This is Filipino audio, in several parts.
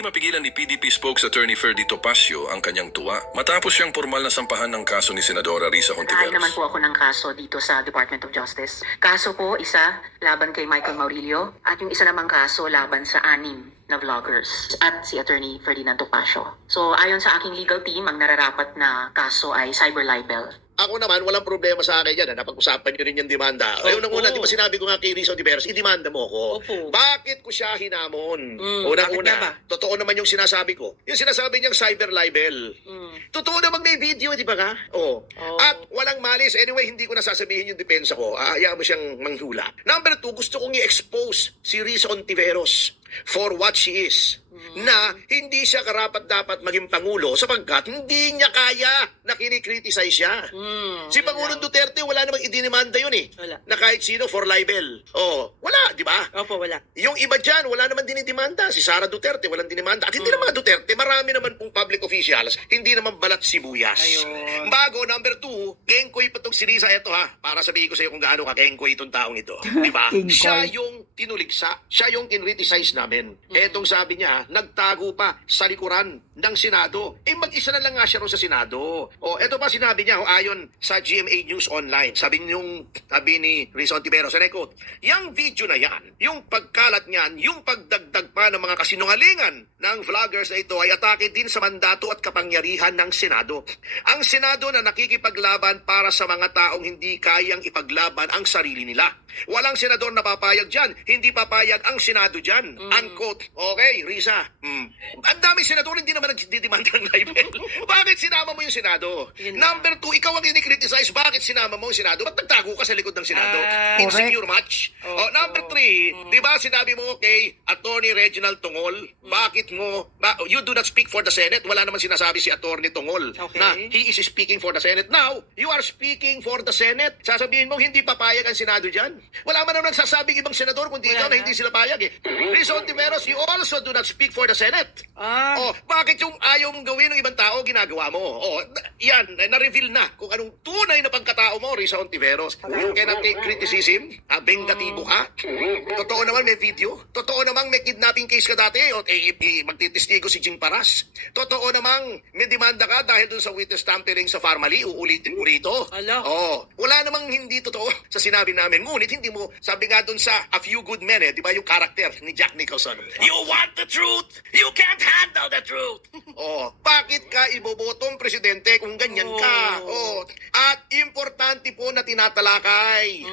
Hindi mapigilan ni PDP spokes Attorney Ferdy Topacio ang kanyang tuwa matapos siyang formal na sampahan ng kaso ni Senadora Risa Nag-aay naman Hontiveros. po ako ng kaso dito sa Department of Justice. Kaso po, isa, laban kay Michael Maurilio, at yung isa namang kaso, laban sa 6 na vloggers at si Attorney Ferdinand Topacio. So, ayon sa aking legal team, ang nararapat na kaso ay cyber libel. Ako naman, walang problema sa akin yan. Napag-usapan nyo rin yung demanda. Ayun ang una, di ba sinabi ko nga kay Risa Hontiveros, i-demanda mo ko. Opo. Bakit ko siya hinamon? Bakit nga ba? Totoo naman yung sinasabi ko. Yung sinasabi niyang cyber libel. Totoo naman may video, di ba ka? Oh. At walang malis. Anyway, hindi ko nasasabihin yung depensa ko. Hayaan mo siyang manghula. Number 2, gusto kong i-expose si Risa Hontiveros for what she is. Na hindi siya karapat-dapat maging Pangulo sapagkat hindi niya kaya na kinikriticize siya. Si Pangulong Duterte, wala namang idinimanda yun eh. Wala. Na kahit sino for libel. Oh, wala, di ba? Opo, wala. Yung iba dyan, wala naman dinidimanda. Si Sara Duterte, walang dinimanda. At hindi naman Duterte, marami naman pong public officials, hindi naman balat sibuyas. Ayun. Bago, number 2, gengkoy pa itong si Risa. Ito ha, para sabihin ko sa iyo kung gaano ka gengkoy itong taong ito. Di ba? Gengkoy. Siya yung tinuligsa. Siya yung kinriticize namin. Etong sabi niya, nagtago pa sa likuran ng Senado. Eh, mag-isa na lang nga siya ron sa Senado. O, eto pa sinabi niya, ayon sa GMA News Online. Sabi ni Risa Hontiveros, and I quote, yung video na yan, yung pagkalat niyan, yung pagdagdag pa ng mga kasinungalingan ng vloggers na ito ay atake din sa mandato at kapangyarihan ng Senado. Ang Senado na nakikipaglaban para sa mga taong hindi kayang ipaglaban ang sarili nila. Walang senador na papayag dyan. Hindi papayag ang Senado dyan. Unquote. Okay, Risa. Ang daming senador hindi naman nagdidemanda ng libel. Bakit sinama mo yung Senado? Number 2, ikaw ang ini-criticize. Bakit sinama mo yung Senado? Ba't nagtago ka sa likod ng Senado? Insecure match? Number 3, di ba sinabi mo kay Attorney Reginald Tongol, bakit mo, you do not speak for the Senate? Wala naman sinasabi si Attorney Tongol na he is speaking for the Senate. Now, you are speaking for the Senate. Sasabihin mo hindi papayag ang Senado dyan. Wala man naman nagsasabing ibang senador kundi ikaw na hindi sila payag eh. Risa Hontiveros, you also do not speak for the Senate. Bakit yung ayaw mong gawin ng ibang tao, ginagawa mo? Yan, na-reveal na kung anong tunay na pagkatao mo, Risa Hontiveros. You cannot take criticism. Bengatibo ka. Totoo naman may video. Totoo namang may kidnapping case ka dati. Magtitistigo si Jing Paras. Totoo namang may demanda ka dahil dun sa witness tampering sa Farmally. Uulitin mo rito. Wala namang hindi totoo sa sinabi namin. Ngunit hindi mo, sabi nga dun sa A Few Good Men, di ba yung karakter ni Jack Nicholson? You want the truth? You can't handle the truth! Bakit ka ibobotong presidente kung ganyan ka? At importante po na tinatalakay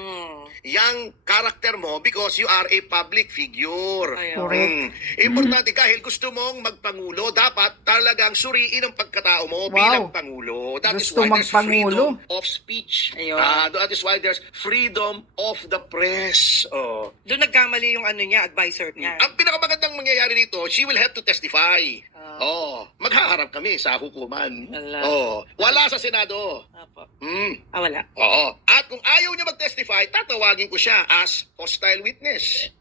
yang karakter mo because you are a public figure. Correct. Importante dahil gusto mong magpangulo, dapat talagang suriin ang pagkatao mo bilang pangulo. That is Gusto why there's magpangulo. freedom of speech. Ayun. That is why there's freedom of the press. Doon nagkamali yung advisor niya. Ang pinakamagandang mangyayari dito, she will have to testify. Maghaharap kami sa hukuman. Wala sa Senado. Wala. At kung ayaw niya mag-testify, tatawagin ko siya as hostile witness.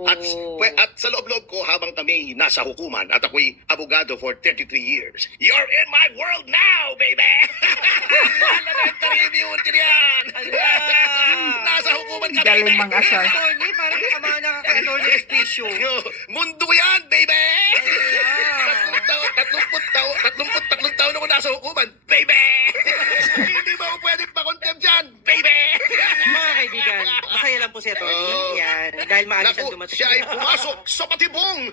At sa loob-loob ko habang kami nasa hukuman at ako'y abogado for 33 years. You're in my world now, baby! Elementary immunity yan! Nasa hukuman ka, baby! Galing mang-asar. Attorney, parang kamana ka kay Attorney Espicio. Mundo yan, baby! 33 taon ako nasa hukuman, baby! Hindi mo ako pwedeng pa-contempt dyan, baby! Mga kaibigan, masaya lang po si Attorney. Yan. Dahil maalis ang dumating. Siya ay pumasok sa patibong!